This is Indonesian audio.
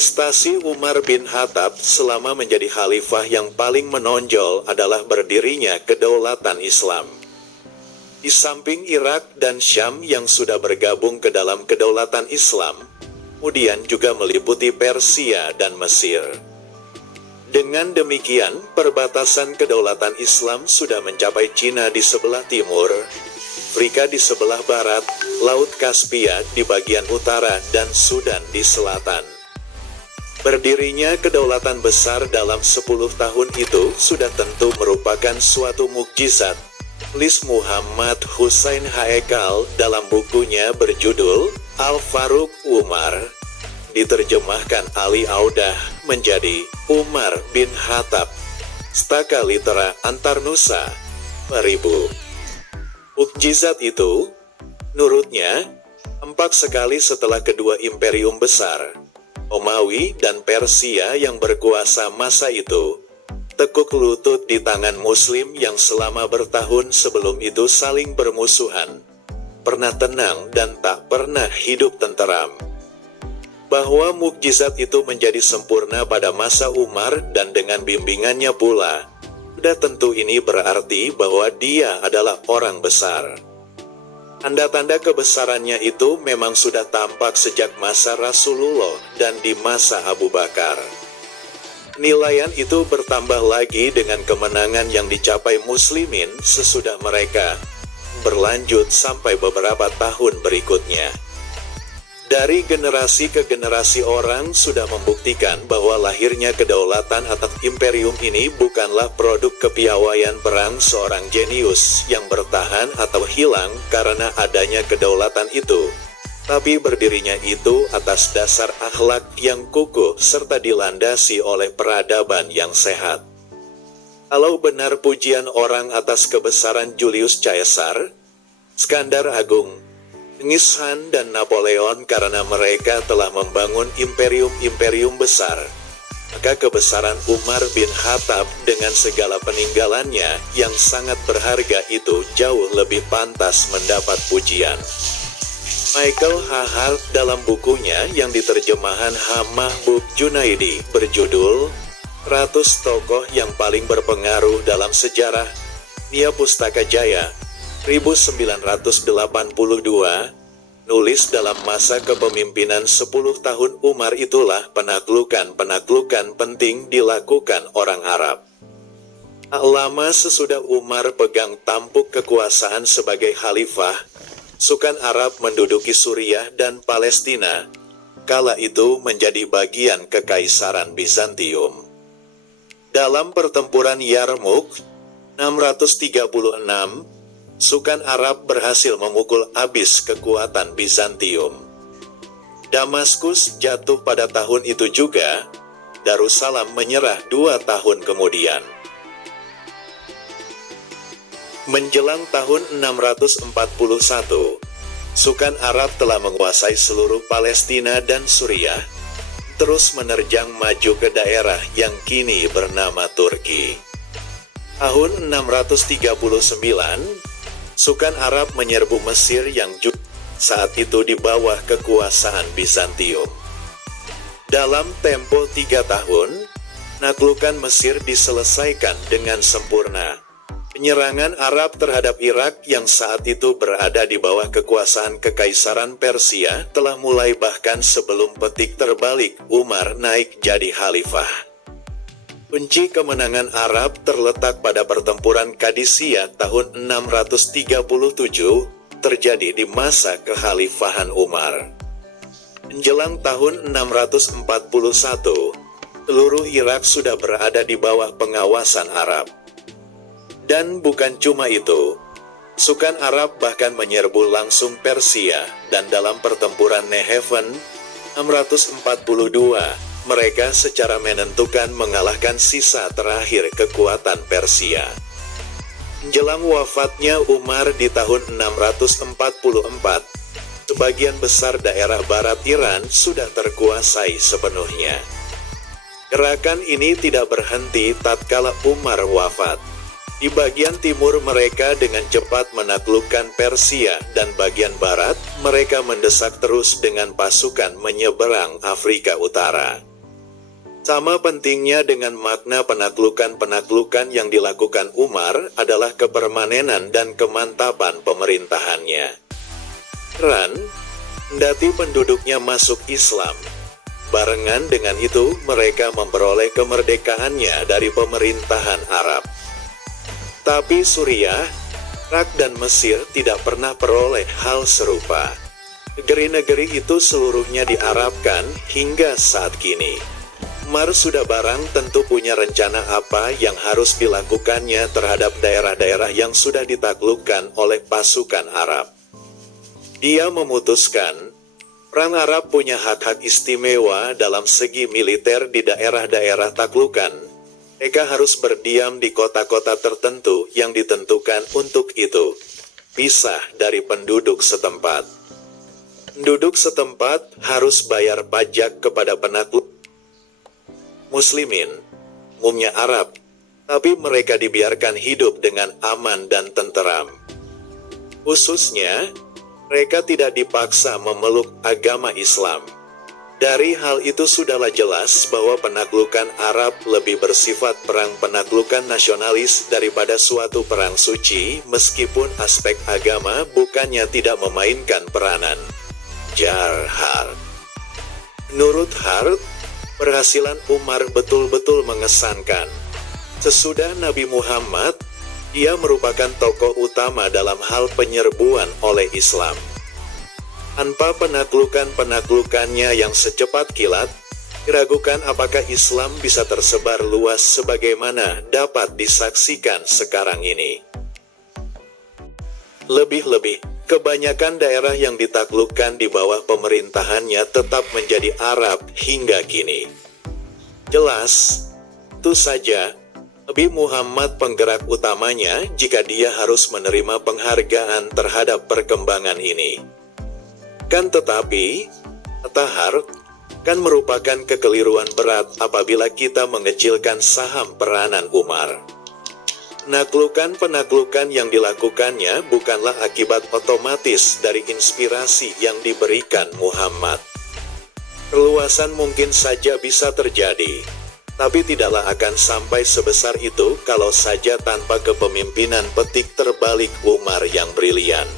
Prestasi Umar bin Khattab selama menjadi khalifah yang paling menonjol adalah berdirinya kedaulatan Islam. Di samping Irak dan Syam yang sudah bergabung ke dalam kedaulatan Islam, kemudian juga meliputi Persia dan Mesir. Dengan demikian, perbatasan kedaulatan Islam sudah mencapai Cina di sebelah timur, Afrika di sebelah barat, Laut Kaspia di bagian utara, dan Sudan di selatan. Berdirinya kedaulatan besar dalam 10 tahun itu sudah tentu merupakan suatu mukjizat. Tulis Muhammad Hussein Haekal dalam bukunya berjudul Al-Faruq Umar, diterjemahkan Ali Audah menjadi Umar bin Khattab, Staka Litera Antarnusa 2000. Mukjizat itu, menurutnya, tampak sekali setelah kedua imperium besar, Romawi dan Persia yang berkuasa masa itu, tekuk lutut di tangan Muslim yang selama bertahun sebelum itu saling bermusuhan, pernah tenang dan tak pernah hidup tenteram. Bahwa mukjizat itu menjadi sempurna pada masa Umar dan dengan bimbingannya pula, sudah tentu ini berarti bahwa dia adalah orang besar. Tanda-tanda kebesarannya itu memang sudah tampak sejak masa Rasulullah dan di masa Abu Bakar. Penilaian itu bertambah lagi dengan kemenangan yang dicapai Muslimin sesudah mereka, berlanjut sampai beberapa tahun berikutnya. Dari generasi ke generasi orang sudah membuktikan bahwa lahirnya kedaulatan atau imperium ini bukanlah produk kepiawaian perang seorang jenius yang bertahan atau hilang karena adanya kedaulatan itu, tapi berdirinya itu atas dasar akhlak yang kukuh serta dilandasi oleh peradaban yang sehat. Kalau benar pujian orang atas kebesaran Julius Caesar, Skandar Agung, Genghis Khan dan Napoleon karena mereka telah membangun imperium-imperium besar, maka kebesaran Umar bin Khattab dengan segala peninggalannya yang sangat berharga itu jauh lebih pantas mendapat pujian. Michael H. Hart dalam bukunya yang diterjemahan H. Mahbub Junaidi berjudul 100 Tokoh yang Paling Berpengaruh dalam Sejarah, Nia Pustaka Jaya, 1982, nulis dalam masa kepemimpinan 10 tahun Umar itulah penaklukan-penaklukan penting dilakukan orang Arab. Tak lama sesudah Umar pegang tampuk kekuasaan sebagai khalifah, sukan Arab menduduki Suriah dan Palestina, kala itu menjadi bagian Kekaisaran Bizantium. Dalam pertempuran Yarmouk, 636, sukan Arab berhasil memukul habis kekuatan Bizantium. Damaskus jatuh pada tahun itu juga, Darussalam menyerah 2 tahun kemudian. Menjelang tahun 641, sukan Arab telah menguasai seluruh Palestina dan Suriah, terus menerjang maju ke daerah yang kini bernama Turki. Tahun 639, sukan Arab menyerbu Mesir yang juga saat itu di bawah kekuasaan Bizantium. Dalam tempo 3 tahun, naklukan Mesir diselesaikan dengan sempurna. Penyerangan Arab terhadap Irak yang saat itu berada di bawah kekuasaan Kekaisaran Persia telah mulai bahkan sebelum petik terbalik Umar naik jadi khalifah. Kunci kemenangan Arab terletak pada pertempuran Qadisiyah tahun 637, terjadi di masa kekhalifahan Umar. Menjelang tahun 641, seluruh Irak sudah berada di bawah pengawasan Arab. Dan bukan cuma itu, sukan Arab bahkan menyerbu langsung Persia, dan dalam pertempuran Neheven 642, mereka secara menentukan mengalahkan sisa terakhir kekuatan Persia. Menjelang wafatnya Umar di tahun 644, sebagian besar daerah barat Iran sudah terkuasai sepenuhnya. Gerakan ini tidak berhenti tatkala Umar wafat. Di bagian timur mereka dengan cepat menaklukkan Persia dan bagian barat mereka mendesak terus dengan pasukan menyeberang Afrika Utara. Sama pentingnya dengan makna penaklukan-penaklukan yang dilakukan Umar adalah kepermanenan dan kemantapan pemerintahannya. Iran, kendati penduduknya masuk Islam, barengan dengan itu mereka memperoleh kemerdekaannya dari pemerintahan Arab. Tapi Suriah, Irak dan Mesir tidak pernah peroleh hal serupa. Negeri-negeri itu seluruhnya diarabkan hingga saat kini. Umar sudah barang tentu punya rencana apa yang harus dilakukannya terhadap daerah-daerah yang sudah ditaklukkan oleh pasukan Arab. Dia memutuskan, perang Arab punya hak-hak istimewa dalam segi militer di daerah-daerah taklukan. Mereka harus berdiam di kota-kota tertentu yang ditentukan untuk itu, pisah dari penduduk setempat. Penduduk setempat harus bayar pajak kepada penakluk Muslimin, umumnya Arab, tapi mereka dibiarkan hidup dengan aman dan tenteram. Khususnya, mereka tidak dipaksa memeluk agama Islam. Dari hal itu sudahlah jelas bahwa penaklukan Arab lebih bersifat perang penaklukan nasionalis daripada suatu perang suci, meskipun aspek agama bukannya tidak memainkan peranan. Jar Hart. Menurut Hart, keberhasilan Umar betul-betul mengesankan. Sesudah Nabi Muhammad, dia merupakan tokoh utama dalam hal penyerbuan oleh Islam. Tanpa penaklukan-penaklukannya yang secepat kilat, diragukan apakah Islam bisa tersebar luas sebagaimana dapat disaksikan sekarang ini. Lebih-lebih, kebanyakan daerah yang ditaklukkan di bawah pemerintahannya tetap menjadi Arab hingga kini. Jelas, itu saja, Nabi Muhammad penggerak utamanya jika dia harus menerima penghargaan terhadap perkembangan ini. Kan tetapi, kata Hart, kan merupakan kekeliruan berat apabila kita mengecilkan saham peranan Umar. Penaklukan-penaklukan yang dilakukannya bukanlah akibat otomatis dari inspirasi yang diberikan Muhammad. Perluasan mungkin saja bisa terjadi, tapi tidaklah akan sampai sebesar itu kalau saja tanpa kepemimpinan petik terbalik Umar yang brilian.